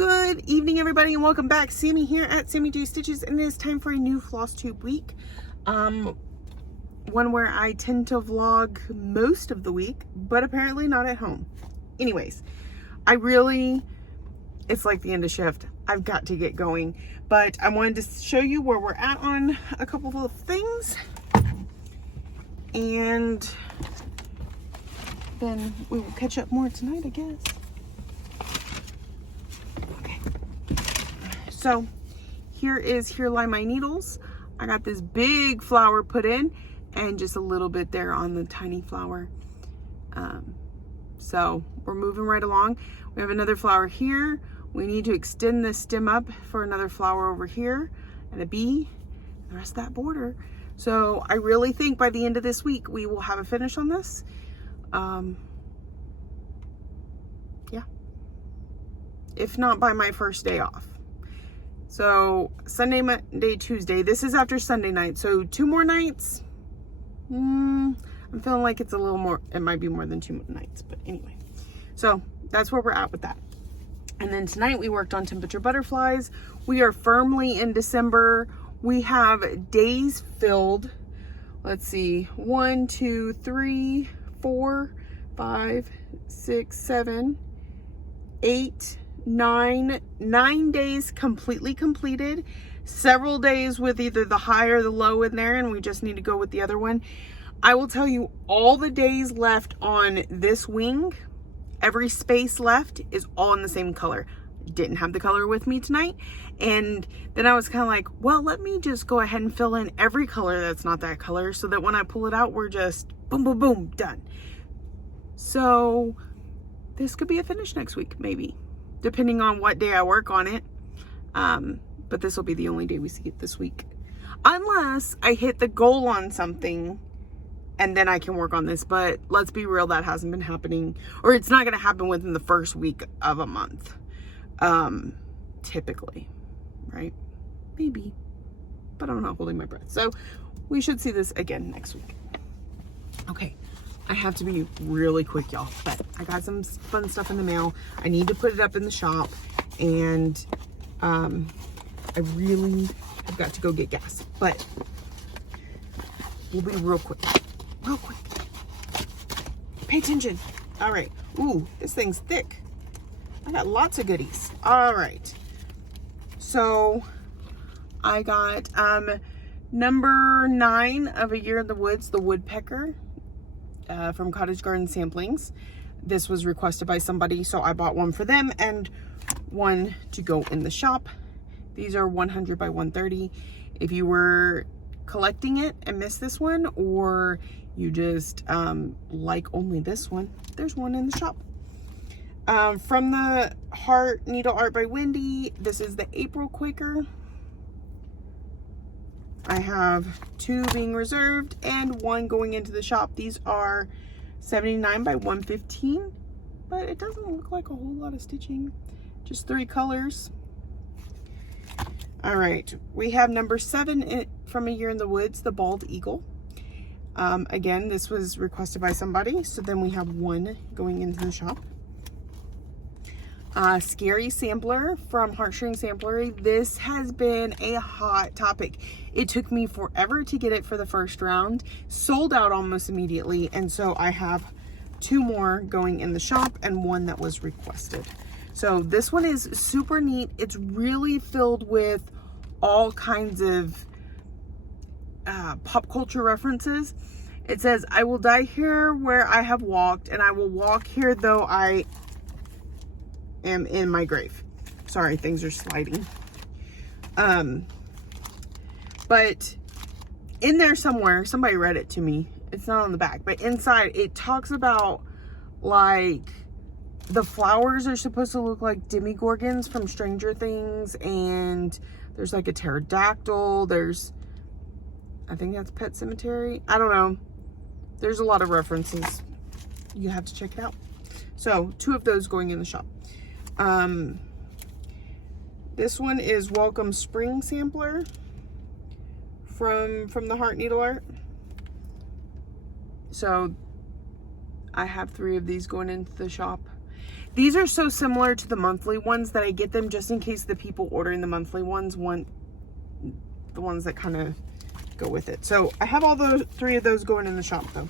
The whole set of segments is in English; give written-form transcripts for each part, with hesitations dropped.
Good evening, everybody, and welcome back. Sammy here at Sammy J Stitches, and it is time for a new Flosstube week. One where I tend to vlog most of the week, but apparently not at home. Anyways, it's like the end of shift. I've got to get going, but I wanted to show you where we're at on a couple of things, and then we will catch up more tonight, I guess. So here lie my needles. I got this big flower put in and just a little bit there on the tiny flower. So we're moving right along. We have another flower here. We need to extend this stem up for another flower over here and a bee, and the rest of that border. So I really think by the end of this week, we will have a finish on this. Yeah. If not by my first day off. So Sunday, Monday, Tuesday. This is after Sunday night. So 2 more nights. I'm feeling like it's a little more. It might be more than 2 nights. But anyway. So that's where we're at with that. And then tonight we worked on temperature butterflies. We are firmly in December. We have days filled. Let's see. 1, 2, 3, 4, 5, 6, 7, 8, 9 days completely completed. Several days with either the high or the low in there, and we just need to go with the other one. I will tell you, all the days left on this wing, every space left is all in the same color. Didn't have the color with me tonight, and then I was kind of like, well, let me just go ahead and fill in every color that's not that color, so that when I pull it out, we're just boom boom boom done. So this could be a finish next week, maybe, depending on what day I work on it. But this will be the only day we see it this week. Unless I hit the goal on something and then I can work on this. But let's be real, that hasn't been happening. Or it's not going to happen within the first week of a month. Typically, right? Maybe. But I'm not holding my breath. So we should see this again next week. Okay. I have to be really quick, y'all, but I got some fun stuff in the mail. I need to put it up in the shop, and I really have got to go get gas, but we'll be real quick. Pay attention. All right. Ooh, this thing's thick. I got lots of goodies. All right. So I got number 9 of A Year in the Woods, the woodpecker. From Cottage Garden Samplings. This was requested by somebody, so I bought one for them and one to go in the shop. These are 100 by 130. If you were collecting it and missed this one, or you just like only this one, there's one in the shop. From the Heart Needle Art by Wendy, this is the April Quaker. I have 2 being reserved and 1 going into the shop. These are 79 by 115, but it doesn't look like a whole lot of stitching. Just 3 colors. All right, we have number 7 from A Year in the Woods, the Bald Eagle. Again, this was requested by somebody, so then we have 1 going into the shop. Scary Sampler from Heartstring Samplery. This has been a hot topic. It took me forever to get it for the first round. Sold out almost immediately, and so I have 2 more going in the shop and 1 that was requested. So this one is super neat. It's really filled with all kinds of pop culture references. It says, I will die here where I have walked, and I will walk here though I am in my grave. Sorry, things are sliding. But in there somewhere, somebody read it to me. It's not on the back, but inside it talks about, like, the flowers are supposed to look like demigorgons from Stranger Things, and there's like a pterodactyl. There's, I think that's Pet Cemetery. I don't know. There's a lot of references. You have to check it out. So 2 of those going in the shop. This one is Welcome Spring Sampler from the Heart Needle Art. So I have 3 of these going into the shop. These are so similar to the monthly ones that I get them just in case the people ordering the monthly ones want the ones that kind of go with it. So I have all those 3 of those going in the shop though.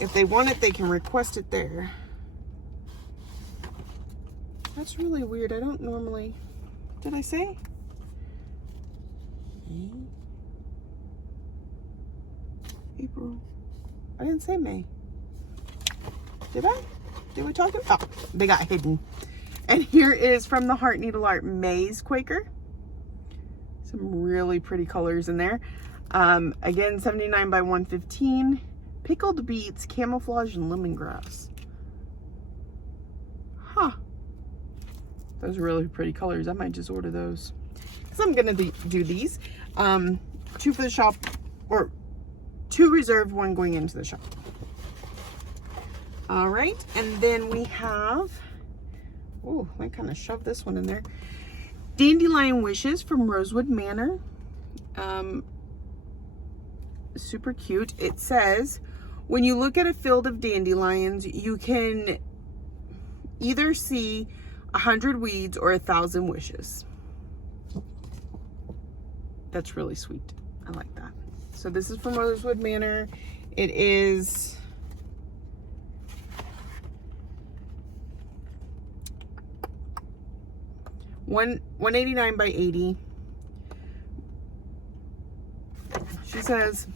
If they want it, they can request it there. That's really weird. I don't normally, did I say? April. I didn't say May. Did I? Did we talk about? Oh, they got hidden. And here is from the Heart Needle Art Maze Quaker. Some really pretty colors in there. Again, 79 by 115. Pickled beets, camouflage, and lemongrass. Huh. Those are really pretty colors. I might just order those. So I'm gonna do these. 2 for the shop, or 2 reserved, 1 going into the shop. All right, and then we have, oh, I kind of shoved this one in there. Dandelion Wishes from Rosewood Manor. Super cute. It says, when you look at a field of dandelions, you can either see 100 weeds or 1,000 wishes. That's really sweet. I like that. So this is from Rosewood Manor. It is $189 by 80. She says,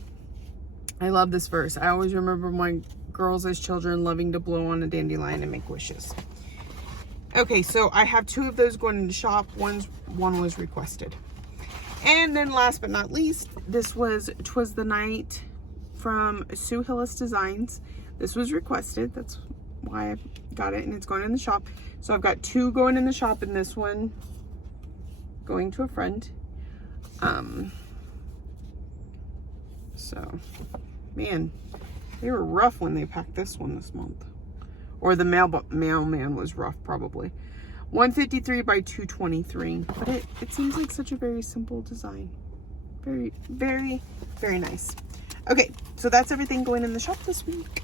I love this verse. I always remember my girls as children loving to blow on a dandelion and make wishes. Okay, so I have 2 of those going in the shop. One was requested. And then last but not least, this was 'Twas the Night from Sue Hillis Designs. This was requested. That's why I got it, and it's going in the shop. So I've got 2 going in the shop and this one going to a friend. So, man, they were rough when they packed this one this month. Or the mailman was rough, probably. 153 by 223. But it seems like such a very simple design. Very, very, very nice. Okay, so that's everything going in the shop this week.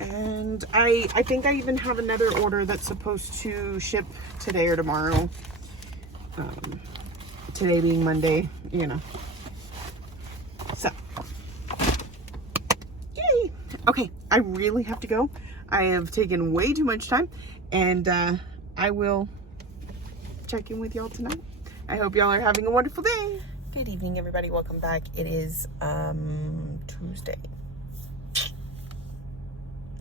And I think I even have another order that's supposed to ship today or tomorrow. Today being Monday, you know. So, yay! Okay, I really have to go. I have taken way too much time, and I will check in with y'all tonight. I hope y'all are having a wonderful day. Good evening, everybody. Welcome back. It is Tuesday.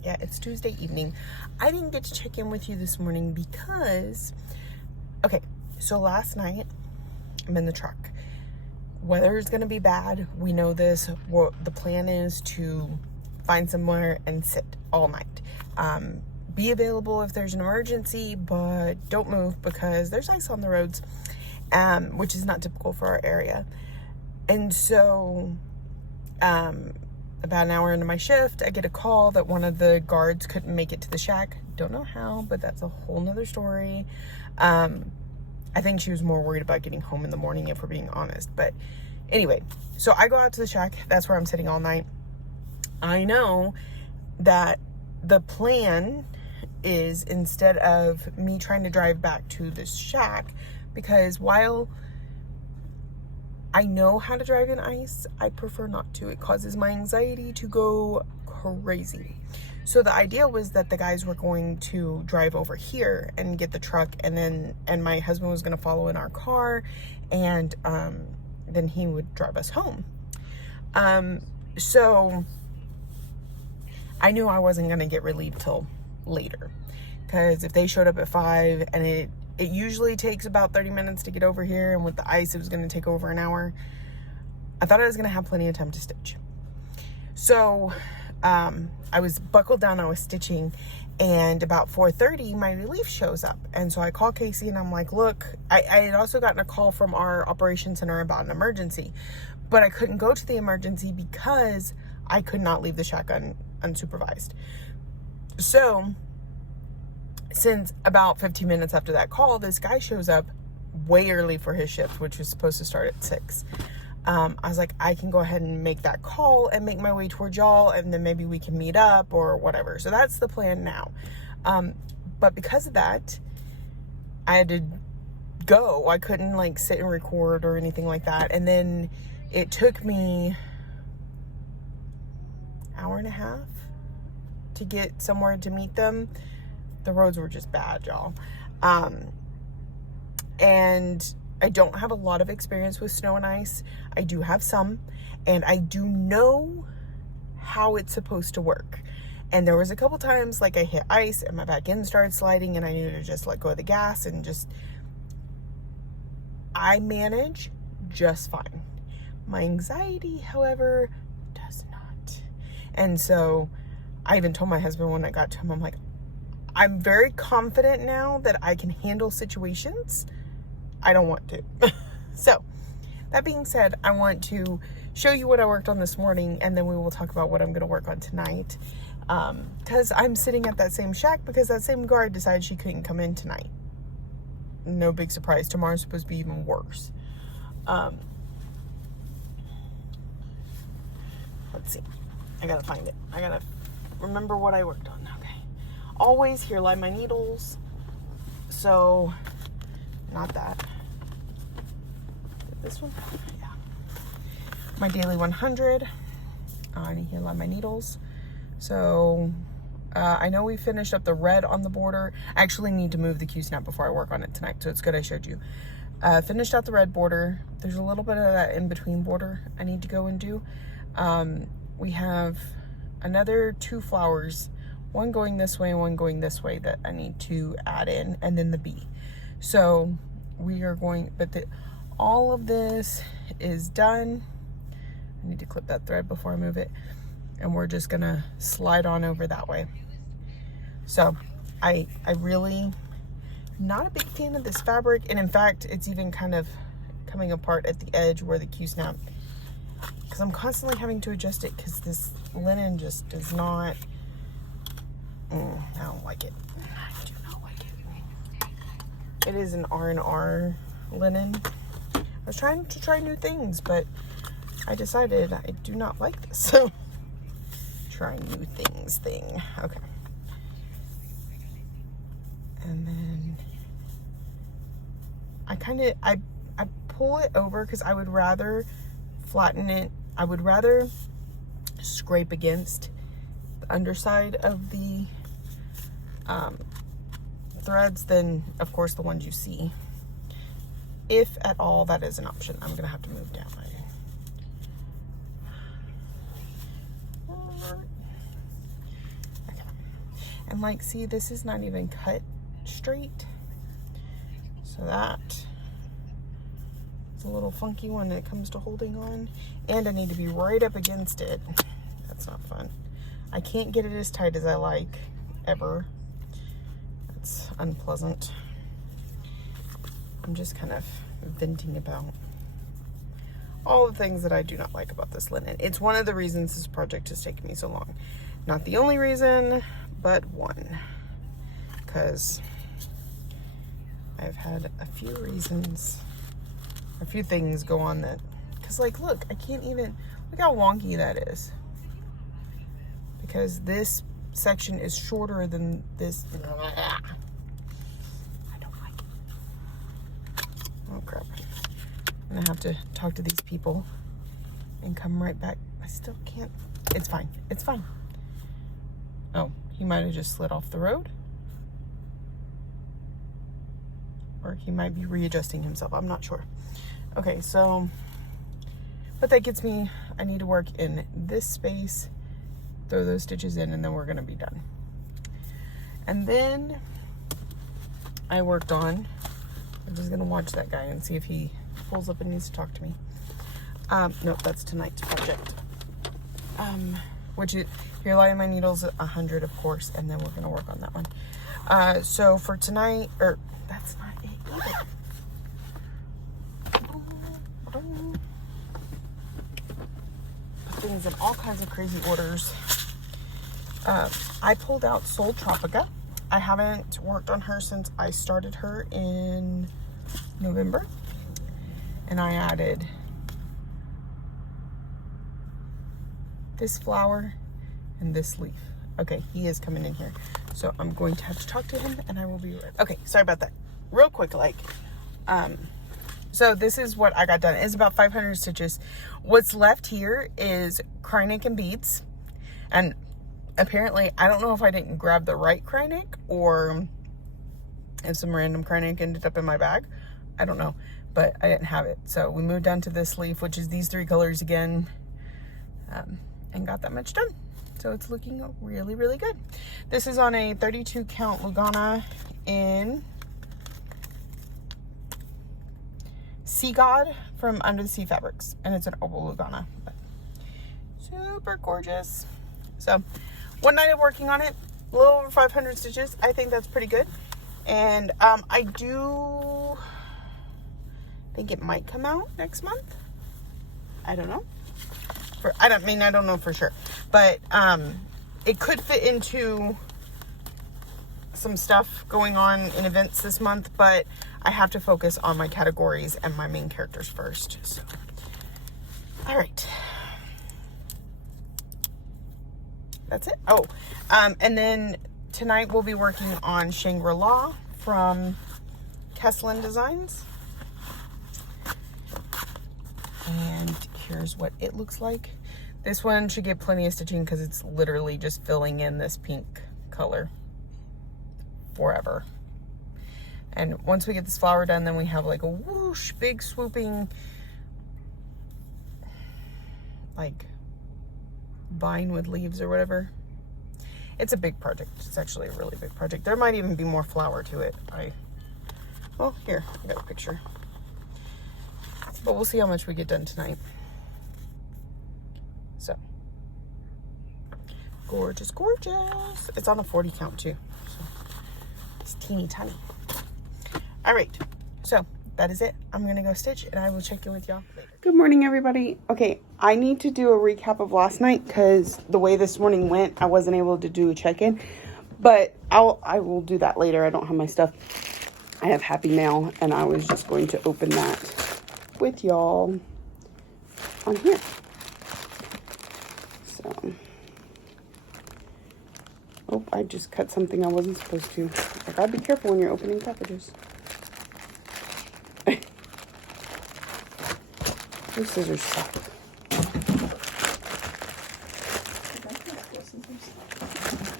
Yeah, it's Tuesday evening. I didn't get to check in with you this morning because, okay, so last night I'm in the truck. Weather is going to be bad. We know this. The plan is to find somewhere and sit all night. Be available if there's an emergency, but don't move because there's ice on the roads, which is not typical for our area. And so, about an hour into my shift, I get a call that one of the guards couldn't make it to the shack. Don't know how, but that's a whole nother story. I think she was more worried about getting home in the morning, if we're being honest. But anyway, so I go out to the shack. That's where I'm sitting all night. I know that the plan is, instead of me trying to drive back to this shack, because while I know how to drive in ice, I prefer not to. It causes my anxiety to go crazy. So the idea was that the guys were going to drive over here and get the truck, and my husband was going to follow in our car, and then he would drive us home. So I knew I wasn't going to get relieved till later, because if they showed up at 5, and it usually takes about 30 minutes to get over here, and with the ice it was going to take over an hour, I thought I was going to have plenty of time to stitch. So I was buckled down, I was stitching, and about 4:30 my relief shows up. And so I call Casey and I'm like, look, I had also gotten a call from our operations center about an emergency, but I couldn't go to the emergency because I could not leave the shack unsupervised. So since about 15 minutes after that call, this guy shows up way early for his shift, which was supposed to start at 6. I was like, I can go ahead and make that call and make my way towards y'all, and then maybe we can meet up or whatever. So that's the plan now. But because of that, I had to go. I couldn't like sit and record or anything like that. And then it took me an hour and a half to get somewhere to meet them. The roads were just bad, y'all. And I don't have a lot of experience with snow and ice. I do have some, and I do know how it's supposed to work. And there was a couple times like I hit ice and my back end started sliding and I needed to just let go of the gas and just, I manage just fine. My anxiety, however, does not. And so I even told my husband when I got to him, I'm like, I'm very confident now that I can handle situations. I don't want to. So that being said, I want to show you what I worked on this morning, and then we will talk about what I'm going to work on tonight. Because I'm sitting at that same shack because that same guard decided she couldn't come in tonight. No big surprise. Tomorrow's supposed to be even worse. Let's see. I gotta find it. I gotta remember what I worked on. Okay. Always here lie my needles. So, not that. This one? Yeah. My daily 100. And here lie my needles. So, I know we finished up the red on the border. I actually need to move the Q-snap before I work on it tonight, so it's good I showed you. Finished out the red border. There's a little bit of that in-between border I need to go and do. We have another 2 flowers, one going this way and one going this way that I need to add in, and then the bee. So we are going, but all of this is done. I need to clip that thread before I move it. And we're just gonna slide on over that way. So I really not a big fan of this fabric, and in fact it's even kind of coming apart at the edge where the Q-snap, because I'm constantly having to adjust it because this linen just does not, I don't like it. I do not like it. It is an R&R linen. I was trying to try new things, but I decided I do not like this. So try new things thing. Okay. And then I pull it over because I would rather flatten it. I would rather scrape against the underside of the threads than, of course, the ones you see. If at all that is an option. I'm gonna have to move down. Okay. And like, see, this is not even cut straight. So that is a little funky when it comes to holding on. And I need to be right up against it. That's not fun. I can't get it as tight as I like, ever. That's unpleasant. I'm just kind of venting about all the things that I do not like about this linen. It's one of the reasons this project has taken me so long. Not the only reason, but one. Because I've had a few reasons, a few things go on that, because like, look, I can't even, look how wonky that is. Because this section is shorter than this. I don't like it. Oh crap. I'm gonna have to talk to these people and come right back. I still can't. It's fine. It's fine. Oh, he might have just slid off the road. Or he might be readjusting himself. I'm not sure. Okay, so, but that gets me, I need to work in this space, throw those stitches in, and then we're gonna be done. And then I worked on, I'm just gonna watch that guy and see if he pulls up and needs to talk to me. Nope, that's tonight's project. Which is, here lie my needles at 100, of course, and then we're gonna work on that one. So for tonight, or that's not it either. Things in all kinds of crazy orders. I pulled out Sol Tropica. I haven't worked on her since I started her in November. And I added this flower and this leaf. Okay, he is coming in here. So I'm going to have to talk to him and I will be right back. Okay, sorry about that. Real quick, so this is what I got done. It's about 500 stitches. What's left here is cryonic and beads. And apparently, I don't know if I didn't grab the right cryonic or if some random cryonic ended up in my bag. I don't know, but I didn't have it. So we moved down to this leaf, which is these 3 colors again, and got that much done. So it's looking really, really good. This is on a 32 count Lugana in Sea God from Under the Sea Fabrics, and it's an opal Lugana, but super gorgeous. So one night of working on it, a little over 500 stitches. I think that's pretty good. And I do think it might come out next month. I don't know. I don't know for sure, but it could fit into some stuff going on in events this month, but I have to focus on my categories and my main characters first. So, all right. That's it. Oh, and then tonight we'll be working on Shangri-La from Kesslin Designs. And here's what it looks like. This one should get plenty of stitching because it's literally just filling in this pink color forever. And once we get this flower done, then we have like a whoosh, big swooping, like vine with leaves or whatever. It's a big project. It's actually a really big project. There might even be more flower to it. Well, here, I got a picture. But we'll see how much we get done tonight. So, gorgeous, gorgeous. It's on a 40 count too. So, it's teeny tiny. All right, so that is it. I'm gonna go stitch and I will check in with y'all later. Good morning, everybody. Okay, I need to do a recap of last night because the way this morning went, I wasn't able to do a check-in, but I will do that later. I don't have my stuff. I have Happy Mail and I was just going to open that with y'all on here. So, oh, I just cut something I wasn't supposed to. I gotta be careful when you're opening packages. Those scissors suck.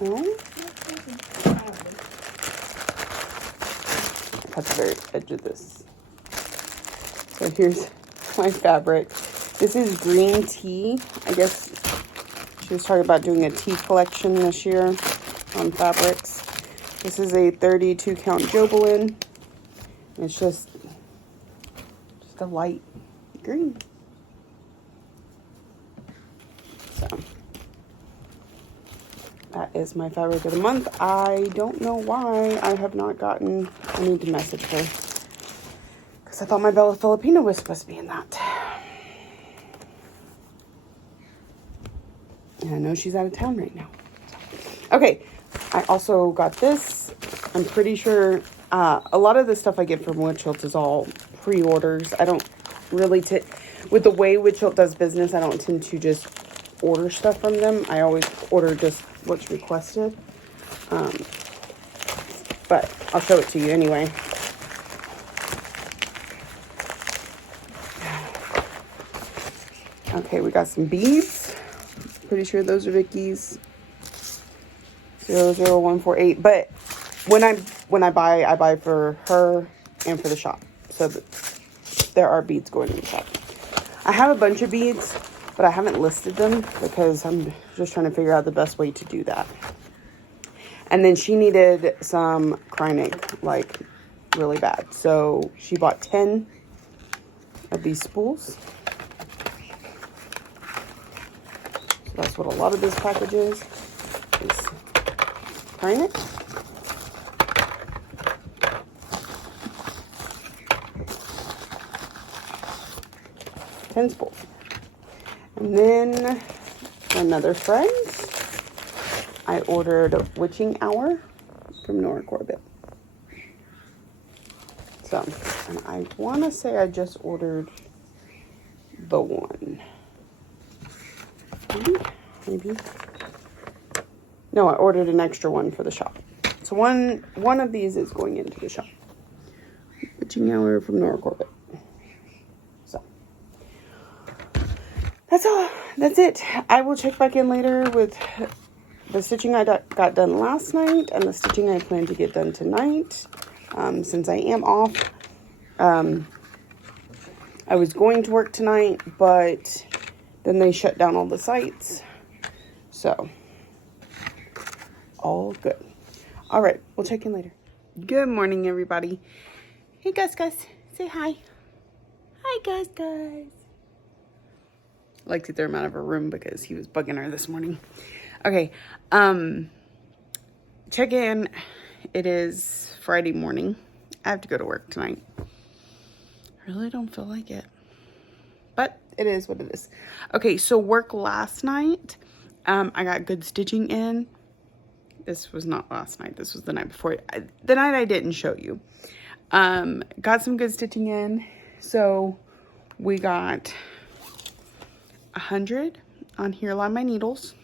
No? That's the very edge of this. So here's my fabric. This is green tea. I guess she was talking about doing a tea collection this year on fabrics. This is a 32 count Jobelin. It's just a light green. So that is my fabric of the month. I don't know why I have not gotten, I need to message her. I thought my Bella Filipina was supposed to be in that. And I know she's out of town right now. Okay, I also got this. I'm pretty sure a lot of the stuff I get from Witchelt is all pre-orders. I don't really, with the way Witchelt does business, I don't tend to just order stuff from them. I always order just what's requested. But I'll show it to you anyway. Okay, we got some beads. Pretty sure those are Vicky's. 00148. But when I buy for her and for the shop. So there are beads going in the shop. I have a bunch of beads, but I haven't listed them because I'm just trying to figure out the best way to do that. And then she needed some cryonic, like really bad. So she bought 10 of these spools. That's what a lot of this package is cryonic. Spools. And then another friend, I ordered a Witching Hour from Nora Corbett. So, and I want to say I just ordered the one. Maybe. No, I ordered an extra one for the shop. So one of these is going into the shop. Witching hour from Nora Corbett. So that's all. That's it. I will check back in later with the stitching I got done last night and the stitching I plan to get done tonight. Since I am off, I was going to work tonight, but then they shut down all the sites. So all good. All right, we'll check in later. Good morning, everybody. Hey, Gus. Say hi. Hi, Gus. I like to throw him out of her room because he was bugging her this morning. Okay, check in. It is Friday morning. I have to go to work tonight. I really don't feel like it, but it is what it is. Okay, so work last night. I got good stitching in. This was not last night. This was the night before. The night I didn't show you. Got some good stitching in. So we got 100 on Here Lie My Needles.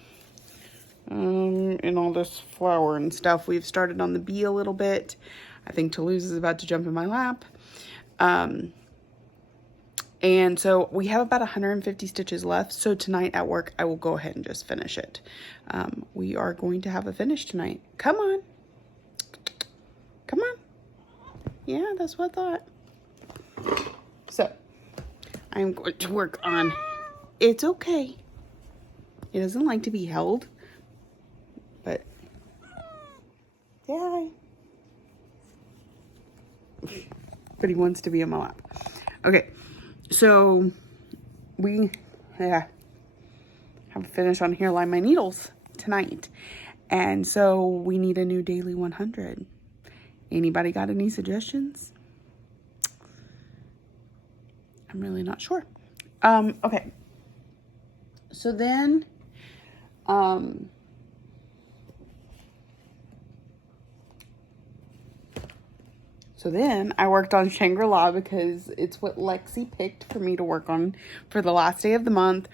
And all this flower and stuff. We've started on the bee a little bit. I think Toulouse is about to jump in my lap. And so we have about 150 stitches left. So tonight at work, I will go ahead and just finish it. We are going to have a finish tonight. Come on. Come on. Yeah, that's what I thought. So I'm going to work on, it's okay. He doesn't like to be held, but yeah. But he wants to be in my lap. Okay. So we have a finish on Here Lie My Needles tonight. And so we need a new daily 100. Anybody got any suggestions? I'm really not sure. Okay. So then, I worked on Shangri-La because it's what Lexi picked for me to work on for the last day of the month,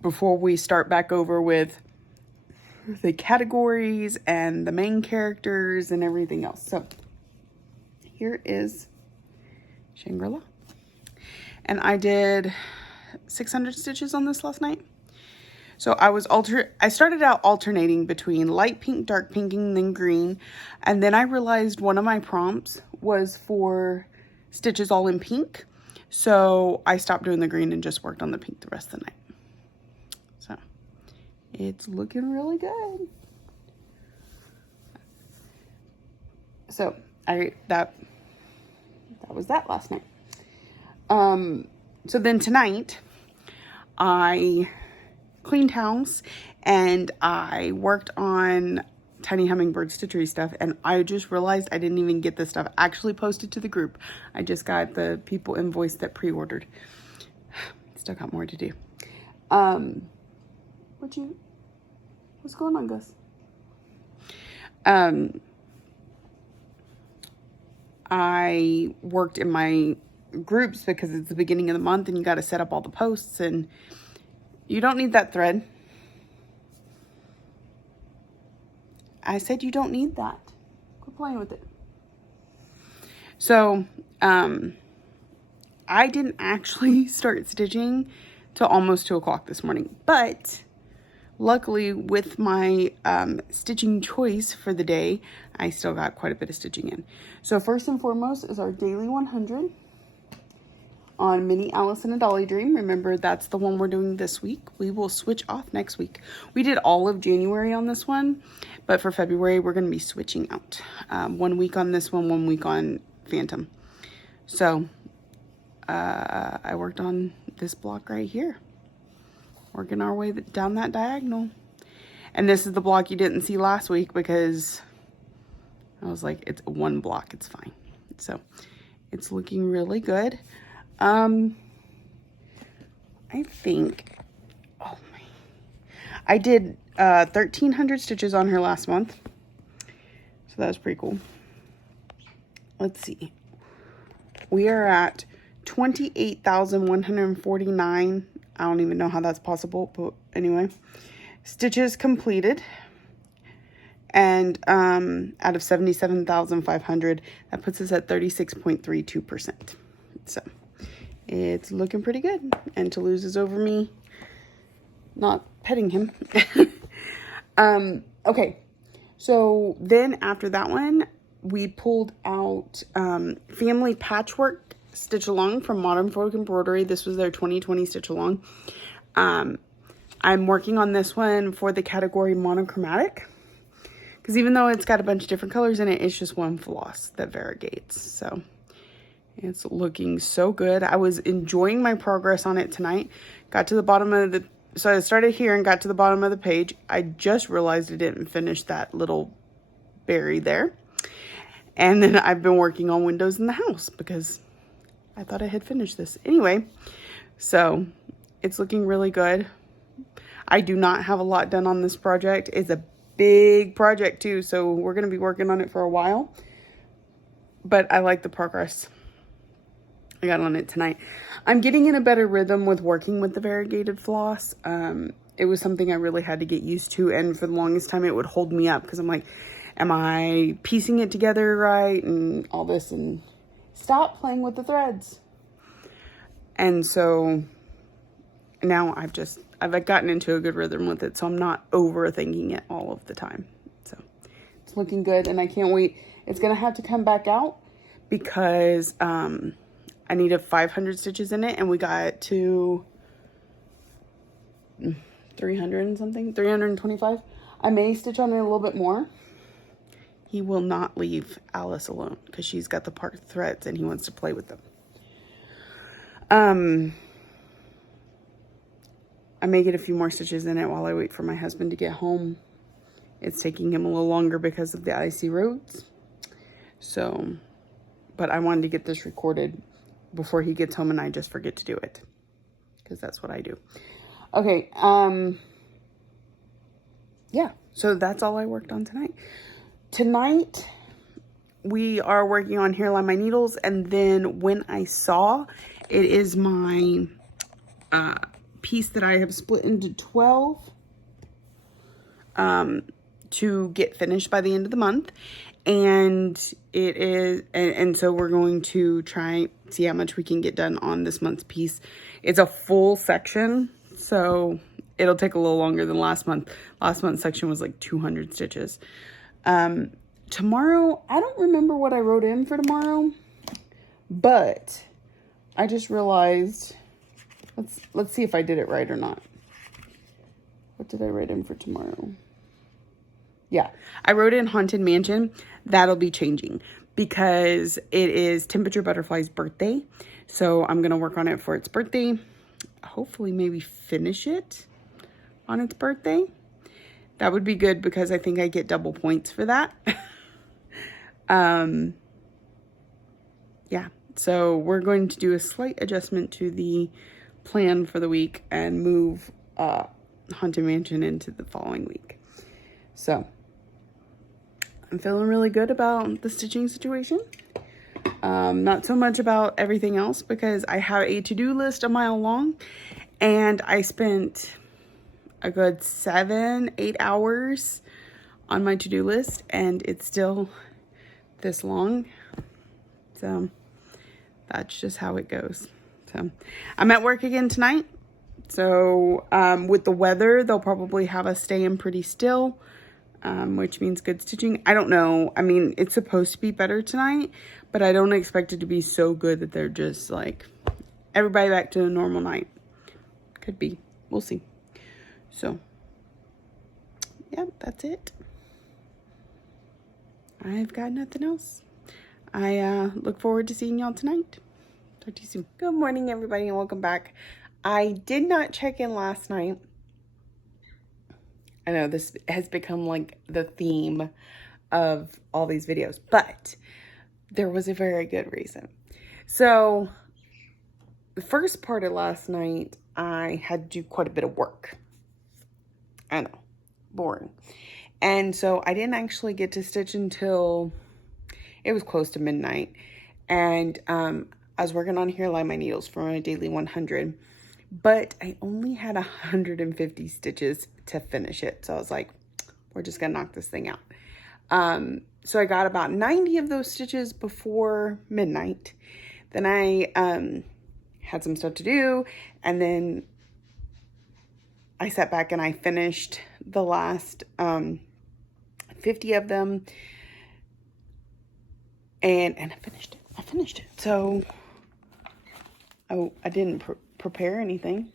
before we start back over with the categories and the main characters and everything else. So here is Shangri-La. And I did 600 stitches on this last night. So I started out alternating between light pink, dark pink, and then green. And then I realized one of my prompts was for stitches all in pink. So I stopped doing the green and just worked on the pink the rest of the night. So it's looking really good. So that was that last night. So then tonight I cleaned house and I worked on Tiny Hummingbird Stitchery stuff, and I just realized I didn't even get this stuff actually posted to the group. I just got the people invoice that pre-ordered. Still got more to do. What's going on, Gus? I worked in my groups because it's the beginning of the month and you got to set up all the posts, and you don't need that thread. I said you don't need that. Quit playing with it. So, I didn't actually start stitching till almost 2 o'clock this morning. But, luckily, with my stitching choice for the day, I still got quite a bit of stitching in. So, first and foremost is our daily 100. On Minnie, Alice, and a Dolly Dream. Remember, that's the one we're doing this week. We will switch off next week. We did all of January on this one, but for February, we're going to be switching out. 1 week on this one, 1 week on Phantom. So, I worked on this block right here. Working our way down that diagonal. And this is the block you didn't see last week because I was like, it's one block, it's fine. So, it's looking really good. I think, I did 1,300 stitches on her last month. So that was pretty cool. Let's see. We are at 28,149. I don't even know how that's possible, but anyway. Stitches completed. And out of 77,500, that puts us at 36.32%. So it's looking pretty good. And Toulouse is over me not petting him. Okay, so then after that one, we pulled out Family Patchwork Stitch Along from Modern Folk Embroidery. This was their 2020 Stitch Along. I'm working on this one for the category monochromatic, because even though it's got a bunch of different colors in it, it's just one floss that variegates. So it's looking so good. I was enjoying my progress on it tonight. Got to the bottom of the, so I started here and got to the bottom of the page. I just realized I didn't finish that little berry there. And then I've been working on windows in the house because I thought I had finished this. Anyway, so it's looking really good. I do not have a lot done on this project. It's a big project too, so we're going to be working on it for a while. But I like the progress I got on it tonight. I'm getting in a better rhythm with working with the variegated floss. It was something I really had to get used to, and for the longest time it would hold me up because I'm like, am I piecing it together right and all this, and stop playing with the threads. And so now I've gotten into a good rhythm with it, so I'm not overthinking it all of the time. So it's looking good, and I can't wait. It's gonna have to come back out because I needed 500 stitches in it, and we got to 300 and something, 325. I may stitch on it a little bit more. He will not leave Alice alone because she's got the part threads and he wants to play with them. I may get a few more stitches in it while I wait for my husband to get home. It's taking him a little longer because of the icy roads. So, but I wanted to get this recorded before he gets home and I just forget to do it, because that's what I do. Okay, yeah, so that's all I worked on tonight. Tonight, we are working on Here Lie My Needles, and then When I Saw, it is my piece that I have split into 12 to get finished by the end of the month. And it is, and so we're going to try see how much we can get done on this month's piece. It's a full section, so it'll take a little longer than last month. Last month's section was like 200 stitches. Tomorrow, I don't remember what I wrote in for tomorrow, but I just realized, let's see if I did it right or not. What did I write in for tomorrow? Yeah, I wrote in Haunted Mansion. That'll be changing because it is Temperature Butterfly's birthday. So I'm going to work on it for its birthday. Hopefully maybe finish it on its birthday. That would be good because I think I get double points for that. Yeah, so we're going to do a slight adjustment to the plan for the week and move Haunted Mansion into the following week. So I'm feeling really good about the stitching situation. Not so much about everything else because I have a to-do list a mile long, and I spent a good 7-8 hours on my to-do list, and it's still this long. So that's just how it goes. So I'm at work again tonight. So with the weather, they'll probably have us stay in pretty still, which means good stitching. I don't know. I mean, it's supposed to be better tonight, but I don't expect it to be so good that they're just like, everybody back to a normal night. Could be. We'll see. So, yeah, that's it. I've got nothing else. I look forward to seeing y'all tonight. Talk to you soon. Good morning, everybody, and welcome back. I did not check in last night. I know this has become like the theme of all these videos, but there was a very good reason. So the first part of last night, I had to do quite a bit of work. I know, boring. And so I didn't actually get to stitch until it was close to midnight. And I was working on Here Lie My Needles for my daily 100. But I only had 150 stitches to finish it. So I was like, we're just gonna knock this thing out. So I got about 90 of those stitches before midnight. Then I had some stuff to do, and then I sat back and I finished the last 50 of them, and I finished it. So I didn't prepare anything.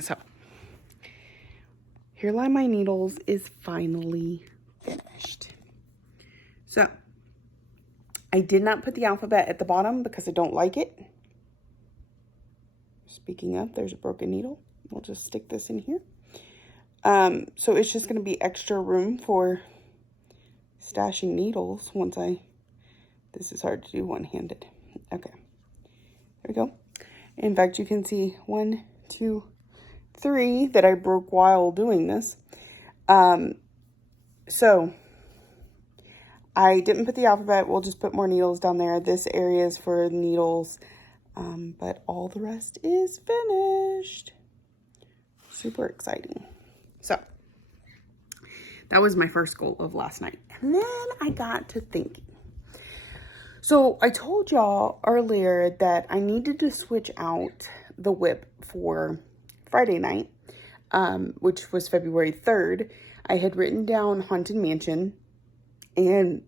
So Here Lie My Needles is finally finished. So I did not put the alphabet at the bottom because I don't like it. Speaking of, there's a broken needle. We'll just stick this in here. So it's just going to be extra room for stashing needles once this is hard to do one-handed. Okay, there we go. In fact, you can see 1, 2, 3 that I broke while doing this. So I didn't put the alphabet. We'll just put more needles down there. This area is for needles, but all the rest is finished. Super exciting. So that was my first goal of last night. And then I got to thinking. So I told y'all earlier that I needed to switch out the whip for Friday night, which was February 3rd. I had written down Haunted Mansion, and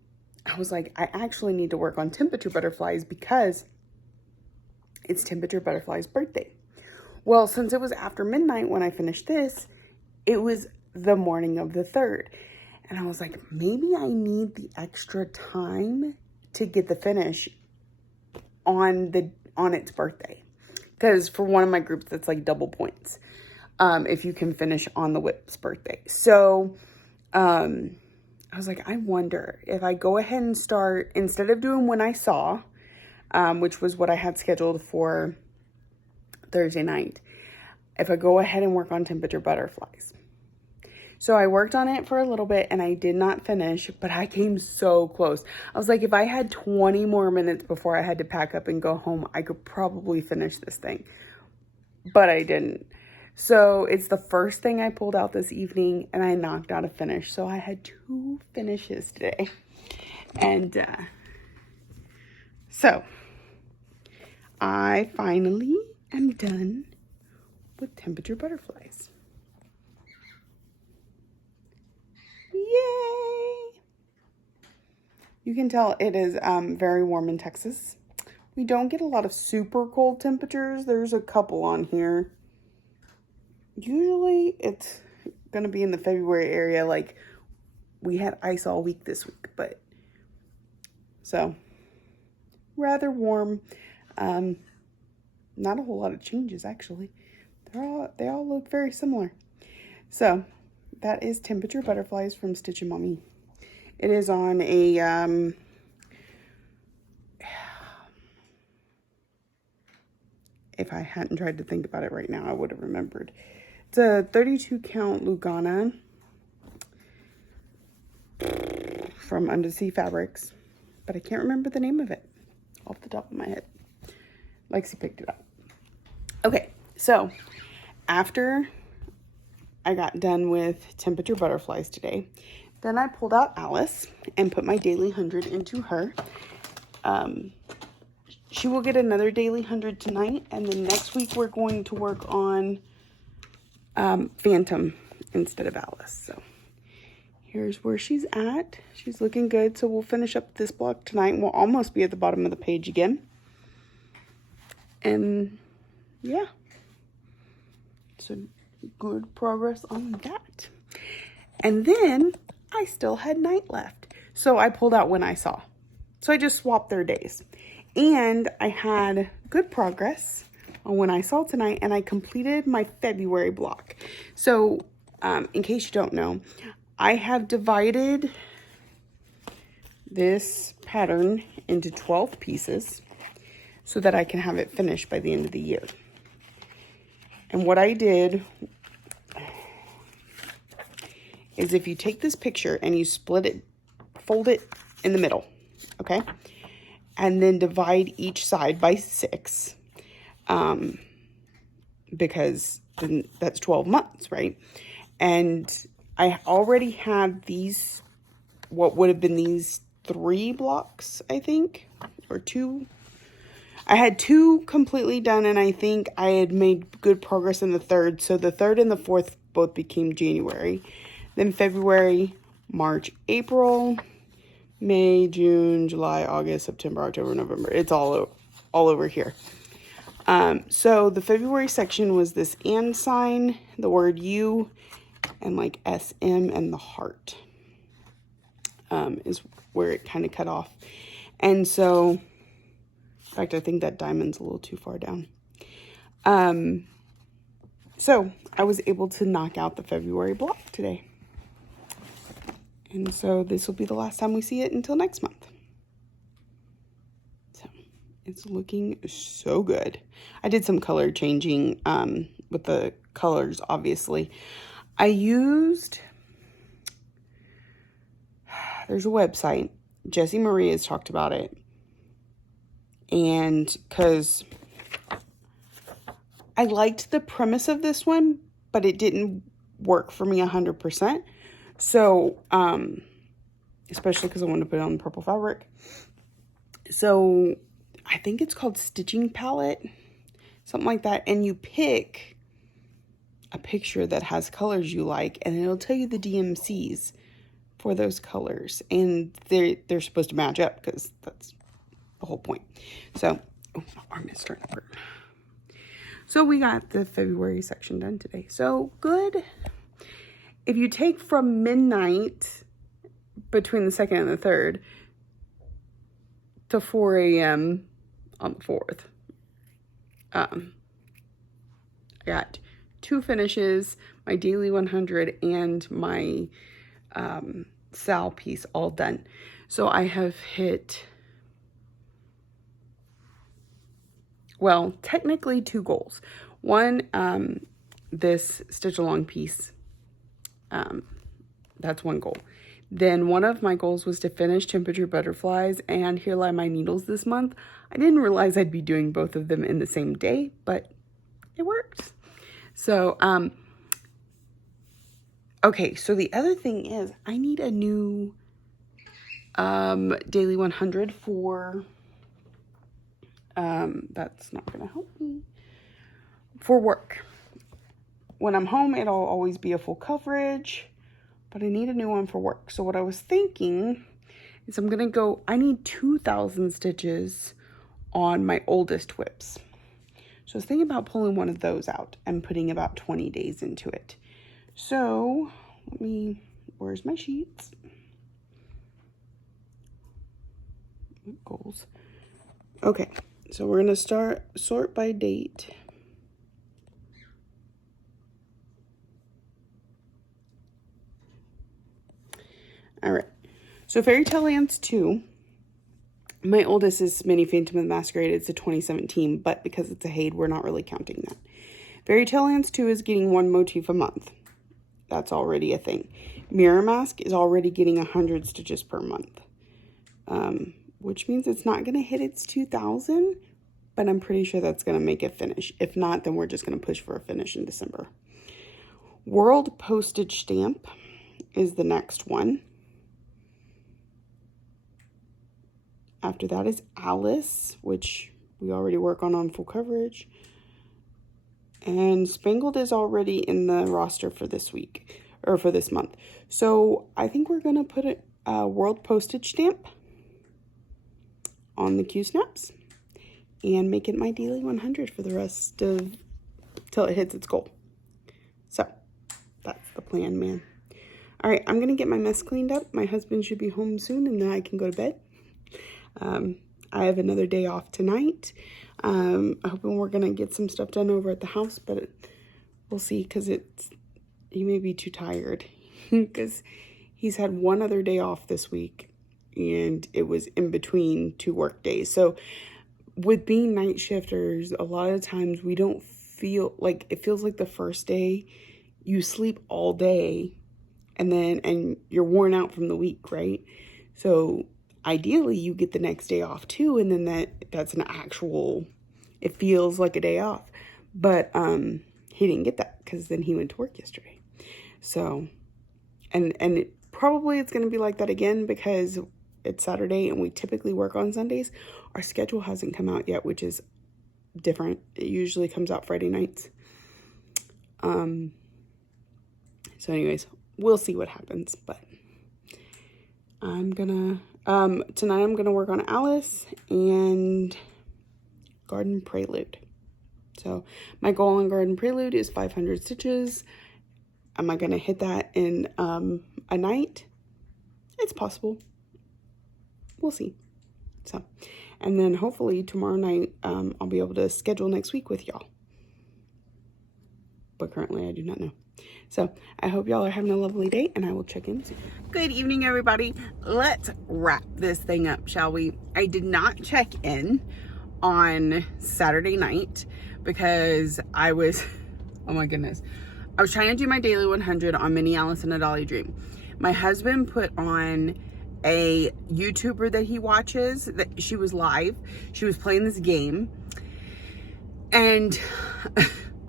I was like, I actually need to work on Temperature Butterflies because it's Temperature Butterflies' birthday. Well, since it was after midnight when I finished this, it was the morning of the 3rd. And I was like, maybe I need the extra time to get the finish on its birthday. Because for one of my groups, that's like double points. If you can finish on the whip's birthday. So, I was like, I wonder if I go ahead and start, instead of doing When I Saw, which was what I had scheduled for Thursday night, if I go ahead and work on Temperature Butterflies. So I worked on it for a little bit and I did not finish, but I came so close. I was like, if I had 20 more minutes before I had to pack up and go home, I could probably finish this thing, but I didn't. So it's the first thing I pulled out this evening and I knocked out a finish. So I had 2 finishes today. And so I finally am done with Temperature Butterflies. Yay! You can tell it is very warm in Texas. We don't get a lot of super cold temperatures. There's a couple on here. Usually it's going to be in the February area. Like we had ice all week this week, but so rather warm. Not a whole lot of changes actually. They all look very similar. So that is Temperature Butterflies from Stitch and Mommy. It is on a if I hadn't tried to think about it right now, I would have remembered. It's a 32 count Lugana from Undersea Fabrics, but I can't remember the name of it off the top of my head. Lexi picked it up. Okay, so after I got done with Temperature Butterflies today, then I pulled out Alice and put my daily 100 into her. She will get another daily 100 tonight, and then next week we're going to work on Phantom instead of Alice. So here's where she's at. She's looking good. So we'll finish up this block tonight, and we'll almost be at the bottom of the page again. And yeah, so good progress on that. And then I still had night left, so I pulled out When I Saw. So I just swapped their days, and I had good progress on When I Saw tonight, and I completed my February block. So in case you don't know, I have divided this pattern into 12 pieces so that I can have it finished by the end of the year. And what I did is, if you take this picture and you split it, fold it in the middle, okay? And then divide each side by 6. because then that's 12 months, right? And I already have these, what would have been these 3 blocks, I think, or 2. I had 2 completely done, and I think I had made good progress in the 3rd. So the 3rd and the 4th both became January. Then February, March, April, May, June, July, August, September, October, November. It's all over here. So the February section was this and sign, the word you, and like SM and the heart is where it kind of cut off. And so, in fact, I think that diamond's a little too far down. So I was able to knock out the February block today. And so this will be the last time we see it until next month. So it's looking so good. I did some color changing with the colors, obviously. I used, there's a website, Jessie Marie has talked about it. And because I liked the premise of this one, but it didn't work for me 100%. So, especially because I wanted to put it on purple fabric. So, I think it's called Stitching Palette, something like that. And you pick a picture that has colors you like, and it'll tell you the DMCs for those colors. And they're supposed to match up, because that's the whole point. So, oh, my arm is starting to hurt. So, we got the February section done today. So, good. If you take from midnight between the 2nd and the 3rd to 4 a.m. on the 4th, I got 2 finishes, my daily 100 and my Sal piece all done. So I have hit, well, technically 2 goals. One, this stitch along piece. That's one goal. Then one of my goals was to finish Temperature Butterflies and Here Lie My Needles this month. I didn't realize I'd be doing both of them in the same day, but it worked. So, okay, so the other thing is I need a new daily 100 for, that's not going to help me, for work. When I'm home, it'll always be a full coverage, but I need a new one for work. So what I was thinking is I'm going to go, I need 2,000 stitches on my oldest whips. So I was thinking about pulling one of those out and putting about 20 days into it. So where's my sheets? Goals. Okay, so we're going to sort by date. All right, so Fairy Tale Lands 2, my oldest is Mini Phantom of the Masquerade. It's a 2017, but because it's a Haid, we're not really counting that. Fairy Tale Lands 2 is getting 1 motif a month. That's already a thing. Mirror Mask is already getting 100 stitches per month, which means it's not going to hit its 2,000, but I'm pretty sure that's going to make it finish. If not, then we're just going to push for a finish in December. World Postage Stamp is the next one. After that is Alice, which we already work on full coverage. And Spangled is already in the roster for this week, or for this month. So I think we're going to put a World Postage Stamp on the Q-Snaps and make it my daily 100 for the rest of, till it hits its goal. So that's the plan, man. All right, I'm going to get my mess cleaned up. My husband should be home soon, and then I can go to bed. I have another day off tonight. I'm hoping we're going to get some stuff done over at the house, but we'll see, because he may be too tired because he's had one other day off this week, and it was in between 2 work days. So with being night shifters, a lot of times we don't feel like, it feels like the first day you sleep all day and you're worn out from the week, right? So ideally you get the next day off too, and then that's an actual, it feels like a day off. But he didn't get that because then he went to work yesterday. So, and probably it's going to be like that again because it's Saturday and we typically work on Sundays. Our schedule hasn't come out yet, which is different. It usually comes out Friday nights. So anyways, we'll see what happens, but I'm gonna, tonight I'm gonna work on Alice and Garden Prelude. So my goal on Garden Prelude is 500 stitches. Am I gonna hit that in a night? It's possible. We'll see. So, and then hopefully tomorrow night, I'll be able to schedule next week with y'all. But currently I do not know. So I hope y'all are having a lovely day and I will check in soon. Good evening, everybody. Let's wrap this thing up, shall we? I did not check in on Saturday night because I was, oh my goodness. I was trying to do my daily 100 on Mini Alice and a Dolly Dream. My husband put on a YouTuber that he watches, that she was live. She was playing this game. And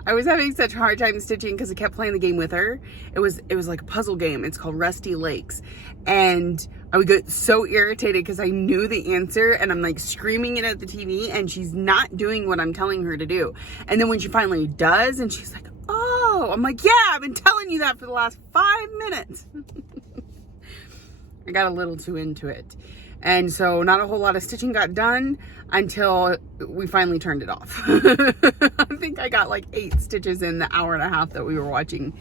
I was having such a hard time stitching because I kept playing the game with her. It was like a puzzle game. It's called Rusty Lakes. And I would get so irritated because I knew the answer and I'm like screaming it at the TV and she's not doing what I'm telling her to do. And then when she finally does and she's like, oh, I'm like, yeah, I've been telling you that for the last 5 minutes. I got a little too into it. And so not a whole lot of stitching got done until we finally turned it off. I think I got like 8 stitches in the hour and a half that we were watching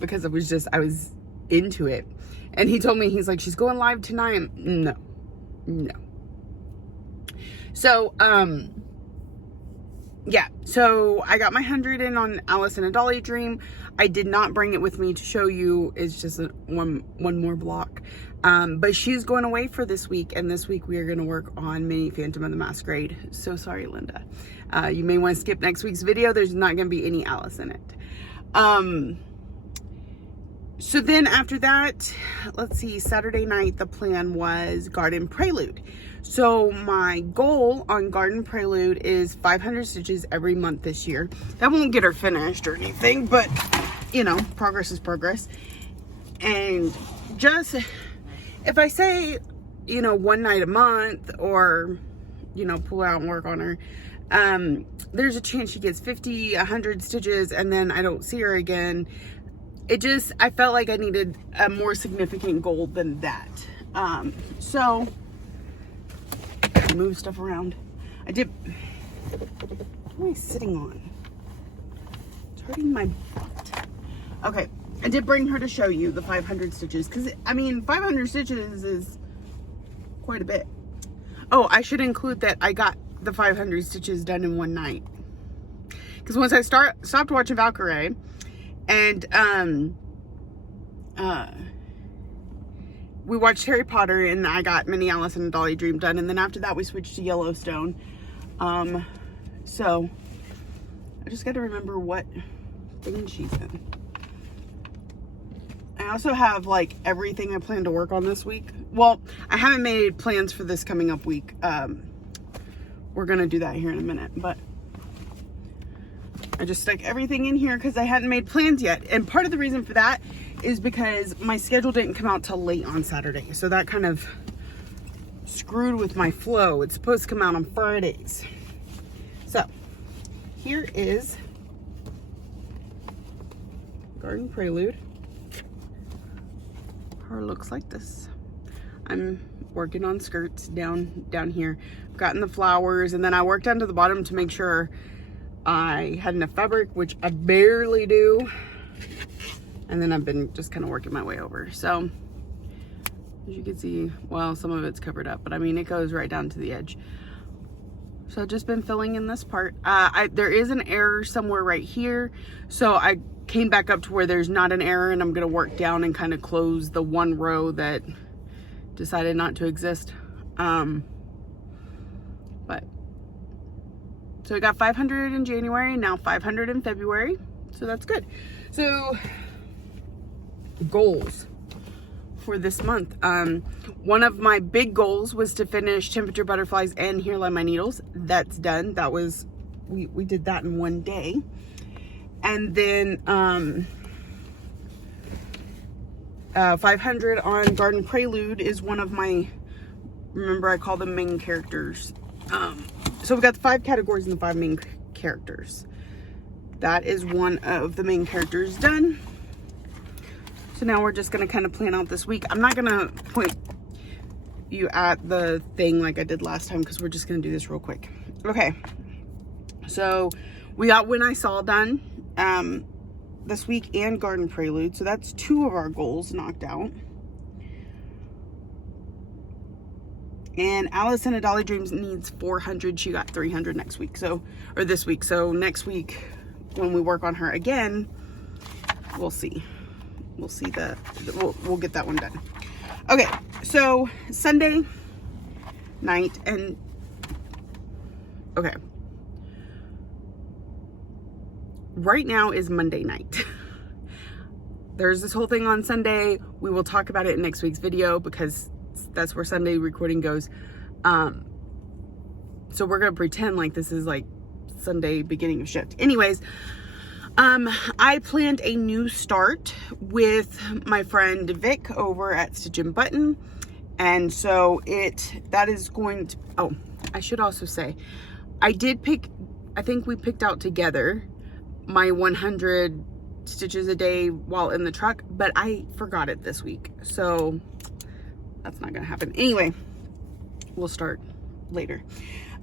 because I was into it. And he told me, he's like, she's going live tonight. No. So, yeah, so I got my 100 in on Alice and a Dolly Dream. I did not bring it with me to show you. It's just one more block. But she's going away for this week, and this week we are going to work on Mini Phantom of the Masquerade. So sorry, Linda. You may want to skip next week's video. There's not going to be any Alice in it. So then after that, let's see, Saturday night, the plan was Garden Prelude. So my goal on Garden Prelude is 500 stitches every month this year. That won't get her finished or anything, but you know, progress is progress. And just, if I say, you know, one night a month or, you know, pull out and work on her, there's a chance she gets 50, 100 stitches and then I don't see her again. I felt like I needed a more significant goal than that. So move stuff around. What am I sitting on? It's hurting my butt. Okay, I did bring her to show you the 500 stitches because, I mean, 500 stitches is quite a bit. Oh, I should include that I got the 500 stitches done in one night. Because once I stopped watching Valkyrie, and we watched Harry Potter and I got Mini Alice and a Dolly Dream done. And then after that we switched to Yellowstone. So I just got to remember what thing she's in. I also have like everything I plan to work on this week. Well, I haven't made plans for this coming up week. We're going to do that here in a minute, but I just stuck everything in here because I hadn't made plans yet. And part of the reason for that is because my schedule didn't come out till late on Saturday. So that kind of screwed with my flow. It's supposed to come out on Fridays. So here is Garden Prelude. Her looks like this. I'm working on skirts down here. I've gotten the flowers and then I worked down to the bottom to make sure I had enough fabric, which I barely do. And then I've been just kind of working my way over. So as you can see, well, some of it's covered up, but I mean, it goes right down to the edge. So I've just been filling in this part. There is an error somewhere right here. So I came back up to where there's not an error and I'm gonna work down and kind of close the one row that decided not to exist. So I got 500 in January, now 500 in February. So that's good. So goals for this month. One of my big goals was to finish Temperature Butterflies and Here Lie My Needles. That's done. That was we did that in one day. And then 500 on Garden Prelude is one of my, remember I call them main characters. So we got the 5 categories and the 5 main characters. That is one of the main characters done. So now we're just going to kind of plan out this week. I'm not going to point you at the thing like I did last time because we're just going to do this real quick. Okay. So we got When I Saw done this week and Garden Prelude. So that's 2 of our goals knocked out. And Alice in a Dolly Dreams needs 400. She got 300 next week. So, or this week. So next week when we work on her again, we'll see. We'll see we'll get that one done. Okay. So Sunday night and okay. Right now is Monday night. There's this whole thing on Sunday. We will talk about it in next week's video because that's where Sunday recording goes. So we're gonna pretend like this is like Sunday beginning of shift. Anyways, I planned a new start with my friend Vic over at Stitch and Button. And so that is going to, oh, I should also say, I think we picked out together my 100 stitches a day while in the truck, but I forgot it this week. So that's not gonna happen. Anyway, we'll start later.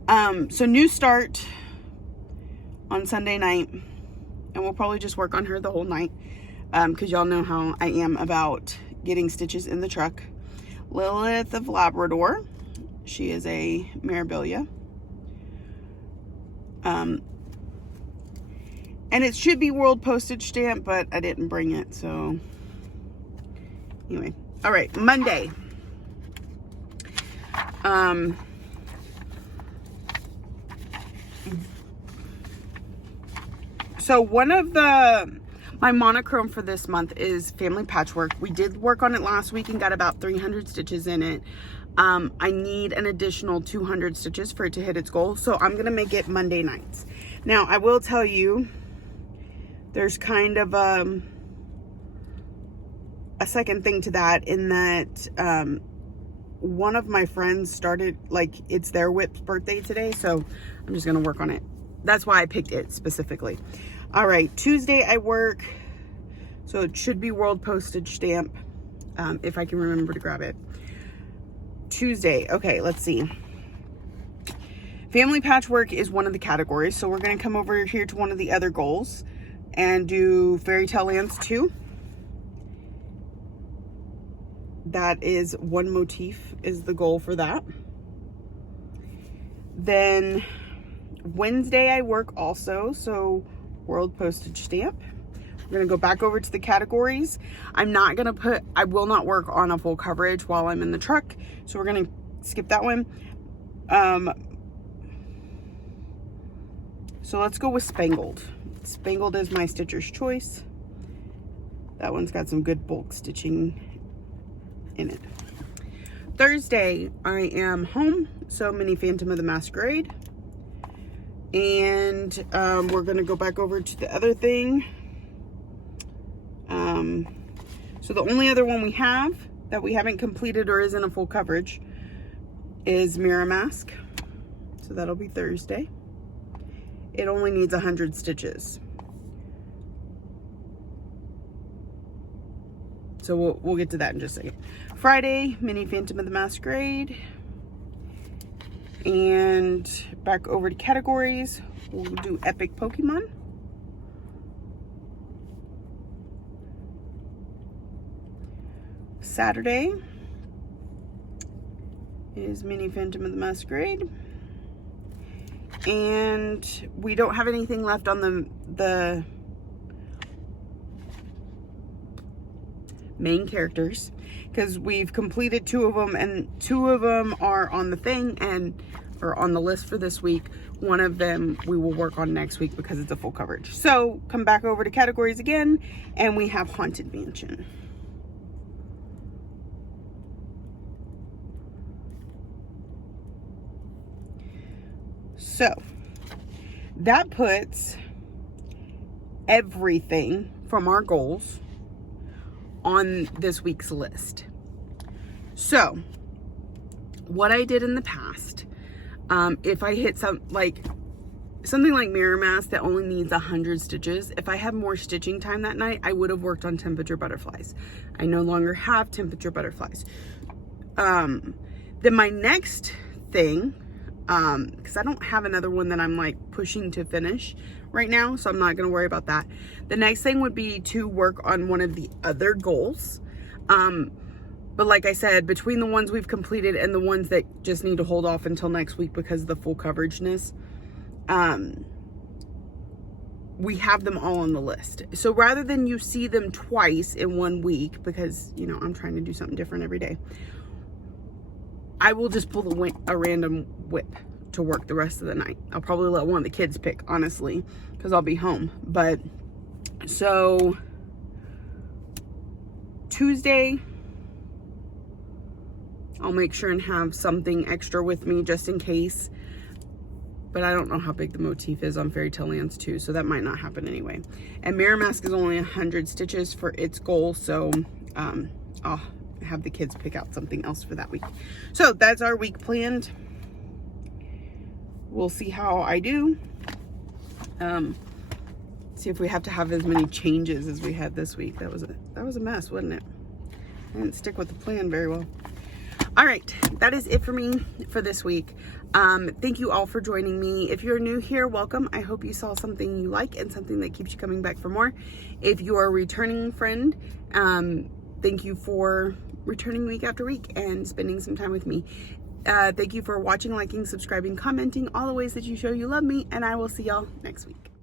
So new start on Sunday night, and we'll probably just work on her the whole night because y'all know how I am about getting stitches in the truck. Lilith of Labrador. She is a Mirabilia. And it should be world postage stamp, but I didn't bring it, so anyway. All right, Monday. So one of my monochrome for this month is Family Patchwork. We did work on it last week and got about 300 stitches in it. I need an additional 200 stitches for it to hit its goal, so I'm gonna make it Monday nights. Now, I will tell you, there's kind of a second thing to that in that one of my friends started, like, it's their whip's birthday today, so I'm just gonna work on it. That's why I picked it specifically. All right, Tuesday I work, so it should be world postage stamp, if I can remember to grab it. Tuesday, okay, let's see. Family Patchwork is one of the categories, so we're gonna come over here to one of the other goals and do Fairy Tale Lands 2. That is one motif is the goal for that. Then Wednesday I work also, so world postage stamp. We're gonna go back over to the categories. I will not work on a full coverage while I'm in the truck, so we're gonna skip that one. So let's go with Spangled. Spangled is my Stitcher's Choice. That one's got some good bulk stitching in it. Thursday, I am home, so Mini Phantom of the Masquerade. And we're gonna go back over to the other thing. So the only other one we have that we haven't completed or isn't a full coverage is Mirror Mask. So that'll be Thursday. It only needs 100 stitches. So we'll get to that in just a second. Friday, Mini Phantom of the Masquerade. And back over to categories, we'll do Epic Pokemon. Saturday is Mini Phantom of the Masquerade. And we don't have anything left on the main characters because we've completed 2 of them, and 2 of them are on the thing or on the list for this week. One of them we will work on next week because it's a full coverage. So come back over to categories again, and we have Haunted Mansion. So that puts everything from our goals on this week's list. So what I did in the past, if I hit something like mirror mask that only needs 100 stitches, if I have more stitching time that night, I would have worked on temperature butterflies. I no longer have temperature butterflies. Then my next thing, because I don't have another one that I'm like pushing to finish right now, so I'm not going to worry about that. The next thing would be to work on one of the other goals. But like I said, between the ones we've completed and the ones that just need to hold off until next week because of the full coverageness, we have them all on the list. So rather than you see them twice in 1 week, because, you know, I'm trying to do something different every day, I will just pull a random whip to work the rest of the night. I'll probably let one of the kids pick, honestly, because I'll be home. But so Tuesday, I'll make sure and have something extra with me just in case. But I don't know how big the motif is on Fairy Tale Lands too, so that might not happen anyway. And Mirror Mask is only 100 stitches for its goal, so I'll have the kids pick out something else for that week. So that's our week planned. We'll see how I do. See if we have to have as many changes as we had this week. That was a mess, wasn't it? I didn't stick with the plan very well. All right, that is it for me for this week. Thank you all for joining me. If you're new here, welcome. I hope you saw something you like and something that keeps you coming back for more. If you're a returning friend, thank you for returning week after week and spending some time with me. Thank you for watching, liking, subscribing, commenting, all the ways that you show you love me, and I will see y'all next week.